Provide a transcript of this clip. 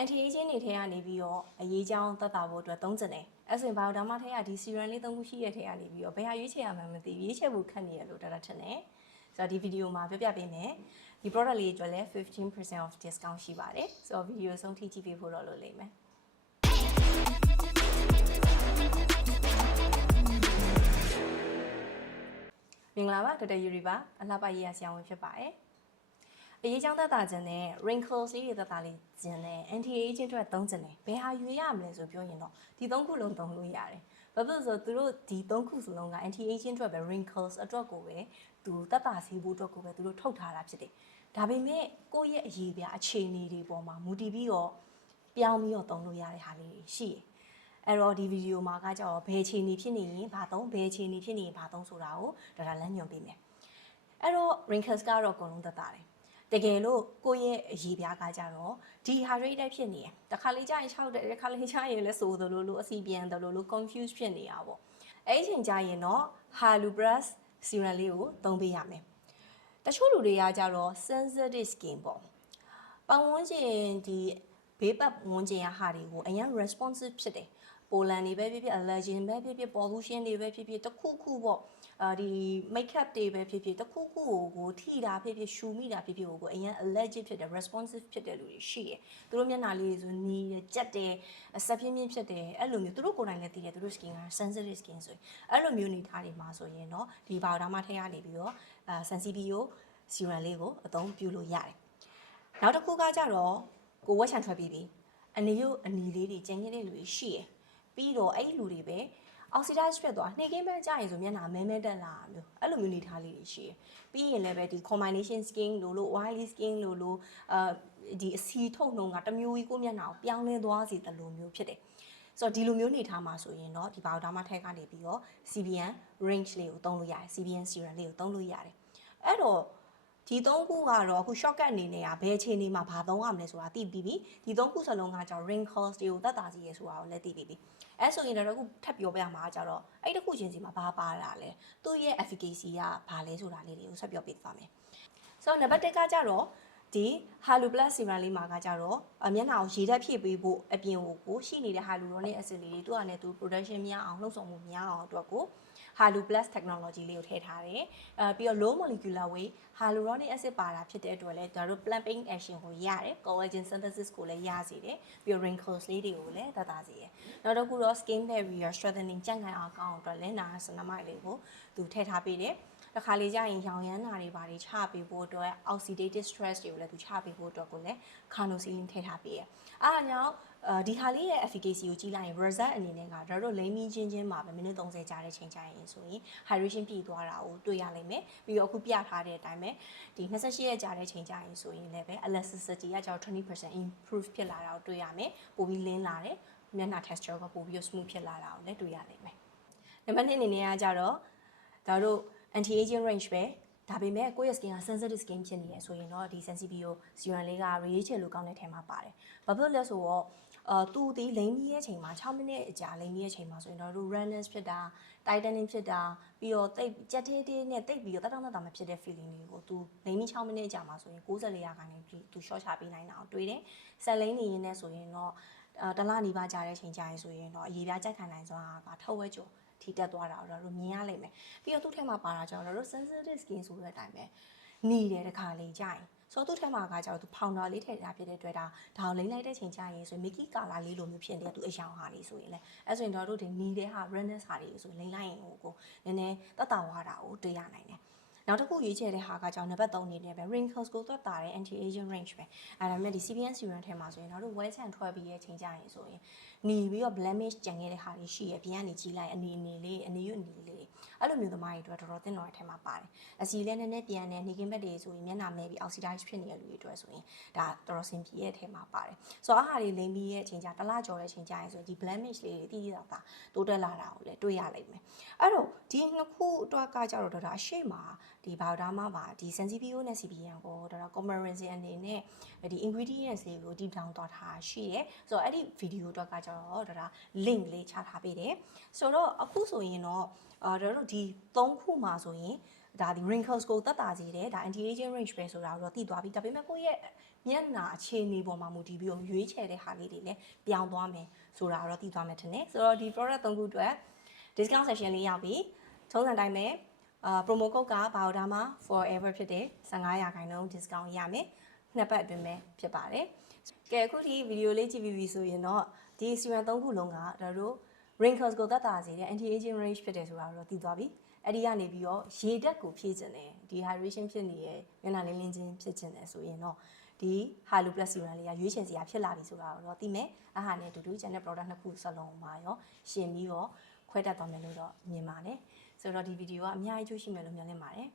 anti aging တွေထဲကနေပြီးတော့အရေးကြောင်းသက်သာဖို့အတွက်သုံးကျင်တယ်အဲ့ဆိုရင်ဘာလို့ဒါမှထဲကဒီ serum လေးသုံးခုရှိရတဲ့ထဲကနေပြီးတော့ဘယ်ဟာရွေးချယ်ရမှန်းမသိဘူးရွေးချယ်ဖို့ခက်နေရလို့ဒါတာထင်တယ်ဆိုတော့ဒီဗီဒီယိုမှာပြပြပေးမယ်ဒီ product လေးအတွက်လည်း15% off discount ရှိပါတယ်ဆိုတော့ဗီဒီယိုဆုံးထိကြည့်ပေးဖို့တော့လုပ်လိမ့်မယ်မင်္ဂလာပါဒေါက်တာယူရီပါအလှပရေးရဆရာဝန်ဖြစ်ပါတယ် အရေးချောင်းသက်သာခြင်းနဲ့ wrinkles လေးတွေသက်သာလေးခြင်းနဲ့ anti aging အတွက်သုံးခြင်းနဲ့ဘယ်ဟာရွေးရမလဲဆိုပြောရင်တော့ဒီသုံးခုလုံးသုံးလို့ရတယ်ဘာဖြစ်လို့ဆိုသူတို့ဒီသုံးခုစလုံးက anti aging အတွက်ပဲ wrinkles အတွက်ကိုပဲသူသက်သာစေဖို့အတွက်ကိုပဲသူတို့ထုတ်ထားတာဖြစ်တယ်ဒါပေမဲ့ကိုယ့်ရဲ့အရေးပြအခြေအနေတွေပေါ်မှာမူတည်ပြီးတော့ပြောင်းပြီးတော့သုံးလို့ရတဲ့ဟာလေးတွေရှိတယ်အဲ့တော့ဒီဗီဒီယိုမှာကကြောဘယ်အခြေအနေဖြစ်နေရင်ဘာသုံးဘယ်အခြေအနေဖြစ်နေရင်ဘာသုံးဆိုတာကိုဒါဒါလမ်းညွှန်ပေးမယ်အဲ့တော့ wrinkles ကတော့အကုန်လုံးသက်သာတယ် တကယ်လို့ကိုယ့်ရဲ့အရေးပြားကကြတော့ dehydrated ဖြစ်နေရတခါလေးကြာရင်၆တယ်တခါလေးကြာရင်လည်းဆိုသလိုလိုအစီပြန်သလိုလို confuse ဖြစ်နေတာပေါ့အဲ့ဒီအချိန်ကြာရင်တော့ Halubras serum လေးကိုသုံးပေးရမယ်တချို့လူတွေကကြတော့ sensitive skin ပေါ့ပတ်ဝန်းကျင်ဒီဘေးပတ်ဝန်းကျင်ရဟာတွေကိုအရင် responsive ဖြစ်တယ် ပိုလန်တွေပဲဖြစ်ဖြစ် allergen ပဲဖြစ်ဖြစ် pollution တွေပဲဖြစ်ဖြစ်တစ်ခုခုပေါ့အာဒီ makeup တွေပဲဖြစ်ဖြစ်တစ်ခုခုကိုကိုထိတာဖြစ်ဖြစ်ရှူမိတာဖြစ်ဖြစ်ကိုကိုအရင် allergic ဖြစ်တယ် responsive ဖြစ်တဲ့လူတွေရှိတယ်သူတို့မျက်နှာလေးတွေဆိုနီးတယ်ကြက်တယ်အဆက်ပြင်းပြင်းဖြစ်တယ်အဲ့လိုမျိုးသူတို့ကိုယ်တိုင်လည်းသိတယ်သူတို့ skin က sensitive skin ဆိုရင်အဲ့လိုမျိုးနေထားတွေမှာဆိုရင်တော့ဒီဘောက်ဒါမှထဲကနေပြီးတော့အာ sensibio serum လေးကိုအသုံးပြုလို့ရတယ်နောက်တစ်ခုကကြတော့ကိုဝက်ချန်ထွက်ပြီးပြီအနေရုပ်အနီလေးတွေကျန်ခဲ့တဲ့လူတွေရှိရယ် ပြီးတော့အဲ့ဒီလူတွေပဲအောက်ဆီဒိုက်ဖြစ်သွားနှိမ့်ခင်းပန်းကြရင်ဆိုမျက်နှာမဲမဲတက်လာမျိုးအဲ့လိုမျိုးနေထားလေးတွေရှိရယ်ပြီးရင်လည်းပဲဒီ combination skin လို့လို့ oily skin လို့လို့အာဒီအစီထုတ်နှုံကတစ်မျိုးကြီးကိုမျက်နှာကိုပြောင်းလဲသွားစေတယ်လို့မျိုးဖြစ်တယ်ဆိုတော့ဒီလိုမျိုးနေထားမှာဆိုရင်တော့ဒီဘောက်ဒါမထိုက်ကနေပြီးတော့ CBN range လေးကိုသုံးလို့ရတယ် CBN serum လေးကိုသုံးလို့ရတယ်အဲ့တော့ ဒီသုံးခုကတော့အခု shortcut အနေနဲ့ကဘယ်အချိန်လေးမှာဘာသုံးရမလဲဆိုတာသိပြီးပြီဒီသုံးခုစလုံးကကြောင့် wrinkles တွေကိုသက်သာစေရဆိုတာကိုလည်းသိပြီးပြီအဲဆိုရင်တော့အခုထပ်ပြောပြမှာကြတော့အဲ့တစ်ခုချင်းစီမှာဘာပါလာလဲသူ့ရဲ့ efficacy ကဘာလဲဆိုတာလေးတွေကိုဆက်ပြောပြသွားမယ်ဆိုတော့နံပါတ်1ကကြတော့ဒီ Halo Plus serum လေးမှာကကြတော့အမျက်နှာကိုရေဓာတ်ဖြည့်ပေးဖို့အပြင်ကိုကိုရှိနေတဲ့ hyaluronic acid လေးတွေသူ့အနေနဲ့သူ production များအောင်လှုပ်ဆောင်မှုများအောင်အတွက်ကို Halo Plus technology လေးကိုထည့်ထားတယ်။အဲပြီးတော့ low molecular weight hyaluronic acid ပါတာဖြစ်တဲ့အတွက်လည်းဒါတို့ plumping action ကိုရတယ်။ collagen synthesis ကိုလည်းရစေတယ်။ပြီးတော့ wrinkles လေးတွေကိုလည်းသက်သာစေတယ်။နောက်တစ်ခုတော့ skin barrier strengthening ကြံ့ခိုင်အောင်ကောင်းအောင်အတွက်လည်းနာစနမိုက်လေးကိုသူထည့်ထားပေးတယ်။ တစ်ခါလေကြာရင်ရောင်ရမ်းတာတွေပါတွေချပေးဖို့အတွက် oxidative stress တွေကိုလည်းသူချပေးဖို့အတွက်ကိုလည်း carnosine ထည့်ထားပေးရ။အားအကြောင်းဒီဟာလေးရဲ့ efficacy ကိုကြည့်လိုက်ရင် result အနေနဲ့ကဒါတို့လိမ့်မီချင်းချင်းမှာပဲမိနစ်30ကြာတဲ့ချိန်ကြာရင်ဆိုရင် hydration ပြည့်သွားတာကိုတွေ့ရလိမ့်မယ်ပြီးတော့အခုပြထားတဲ့အတိုင်းပဲဒီ28ရက်ကြာတဲ့ချိန်ကြာရင်ဆိုရင်လည်းပဲ elasticity ကကြောင့်20% improve ဖြစ်လာတာကိုတွေ့ရမယ်ပိုပြီးလင်းလာတယ်မျက်နှာ texture ကပိုပြီး smooth ဖြစ်လာတာကိုလည်းတွေ့ရလိမ့်မယ်နံပါတ်2အနေနဲ့ကကြတော့ဒါတို့ anti aging range ပဲဒါပေမဲ့ကိုယ့်ရဲ့ skin က sensitive skin ဖြစ်နေရဆိုရင်တော့ဒီ sensibio serum လေးက reaction လို့ကောင်းတဲ့ထဲမှာပါတယ်။ဘာဖြစ်လို့လဲဆိုတော့အာသူဒီလိမ့်မီရဲ့ချိန်မှာ6မိနစ်အကြာလိမ့်မီရဲ့ချိန်မှာဆိုရင်တော့ redness ဖြစ်တာ tightening ဖြစ်တာပြီးတော့တိတ်ကြက်သေးသေးနဲ့တိတ်ပြီးတော့တတောင့်တတာမဖြစ်တဲ့ feeling တွေကိုသူလိမ့်မီ6မိနစ်အကြာမှာဆိုရင်94ရာခိုင်နှုန်းသူ short ချပေးနိုင်တာကိုတွေ့တယ်။ဆက်လိမ့်နေရင်လည်းဆိုရင်တော့အာတလနီးပါးကြာတဲ့ချိန်ကြာရင်ဆိုရင်တော့အရေးပြားကြက်ခံနိုင်စွာကထက်ဝဲကျော် ထိတက်သွားတာတော့တို့မြင်ရလိမ့်မယ်ပြီးတော့သူ့ထဲမှာပါတာကြောင့်တို့ sensitive skin ဆိုတဲ့အတိုင်းပဲနေတယ်တခါလေကြာရင်ဆိုတော့သူ့ထဲမှာကကြောင့်သူဖောင်တာလေးထည့်ထားဖြစ်တဲ့အတွက်ဒါဒါကိုလိမ့်လိုက်တဲ့ချိန်ကြာရင်ဆိုမီကီကာလာလေးလိုမျိုးဖြစ်နေတဲ့သူအယောင်ဟာလေးဆိုရင်လေအဲဆိုရင်တော့တို့ဒီနေတဲ့ဟာ redness ဟာလေးဆိုလိမ့်လိုက်ရင်ဟိုကိုနည်းနည်းတတ်တာဝါတာကိုတွေ့ရနိုင်တယ် နောက်တစ်ခုရွေးချယ်တဲ့ဟာကကြောင့်နံပါတ်3အနေနဲ့ပဲ wrinkles ကိုသက်တာတဲ့ anti aging range ပဲအဲဒါမဲ့ဒီ CBN serum ထဲမှာဆိုရင်တော့ well chan ထွက်ပြီးရဲ့ချိန်ကြရင်ဆိုရင်หนีပြီးတော့ blemish ကြံခဲ့တဲ့ဟာတွေရှိရပြန်ကနေကြီးလိုက်အနေအနေလေးအနေရွအနေလေးအဲ့လိုမျိုးသမားတွေအတွက်တော်တော်သင့်တော်တဲ့ထဲမှာပါတယ်အစီလည်းနည်းနည်းပြန်နေနေကင်းဘက်တွေဆိုရင်မျက်နှာမဲပြီး oxidize ဖြစ်နေတဲ့လူတွေအတွက်ဆိုရင်ဒါတော်တော်စင်ပြေရဲ့ထဲမှာပါတယ်ဆိုတော့အားဟာတွေလိမ့်ပြီးရဲ့အချိန်ကြာတစ်လကျော်တဲ့ချိန်ကြာရင်ဆိုရင်ဒီ blemish လေးတွေတိတိကျကျတိုးတက်လာတာကိုလည်းတွေ့ရလိမ့်မယ်အဲ့တော့ဒီနှစ်ခုအတွက်ကကြတော့တော်တော်အရှိမ ဒီဘာဒါမှပါဒီ sensibio နဲ့ CBN ကိုတော်တော် comparison အနေနဲ့ဒီ ingredients လေးကို deep down သွားထားရှိရဲဆိုတော့အဲ့ဒီ video အတွက်ကကြတော့ဒါ link လေးချထားပေးတယ်ဆိုတော့အခုဆိုရင်တော့အာတို့ဒီ၃ခုမှာဆိုရင်ဒါဒီ wrinkles ကိုတက်တာစေတယ်ဒါ anti aging range ပဲဆိုတာကိုတော့သိသွားပြီဒါပေမဲ့ကိုယ့်ရဲ့မျက်နှာအခြေအနေပေါ်မှာမူတည်ပြီးတော့ရွေးချယ်တဲ့ဟာလေးတွေလည်းပြောင်းသွားမယ်ဆိုတာတော့သိသွားမယ်ထင်တယ်ဆိုတော့ဒီ product ၃ခုအတွက် discount section လေးရောက်ပြီထုံးစံတိုင်းပဲ အာ promo code ကဘာလို့ဒါမှ forever ဖြစ်တယ်15ရာခိုင်နှုန်း discount ရမယ်နှစ်ပတ်အတွင်းပဲဖြစ်ပါတယ်ကဲအခုဒီဗီဒီယိုလေးကြည့်ပြီးပြီဆိုရင်တော့ဒီ serum ၃ခုလုံးကဒါတို့ wrinkles ကိုသက်သာစေတဲ့ anti aging range ဖြစ်တယ်ဆိုတာတော့သိသွားပြီအဲ့ဒီကနေပြီးတော့ရေဓာတ်ကိုဖြည့်ကျင်တယ် dehydration ဖြစ်နေတဲ့မျက်နှာလင်းလင်းချင်းဖြစ်ကျင်တယ်ဆိုရင်တော့ဒီ Halo Plus serum လေးကရွေးချယ်စရာဖြစ်လာပြီဆိုတာတော့သိမယ်အဟာနဲ့အတူတူ channel product နှစ်ခုစလုံးမှာရောရှင်ပြီးတော့ခွဲတတ်သွားမယ်လို့တော့မြင်ပါတယ် ဆိုတော့ဒီဗီဒီယိုကအများကြီးကျိုးရှိမယ်လို့မျှော်လင့်ပါတယ်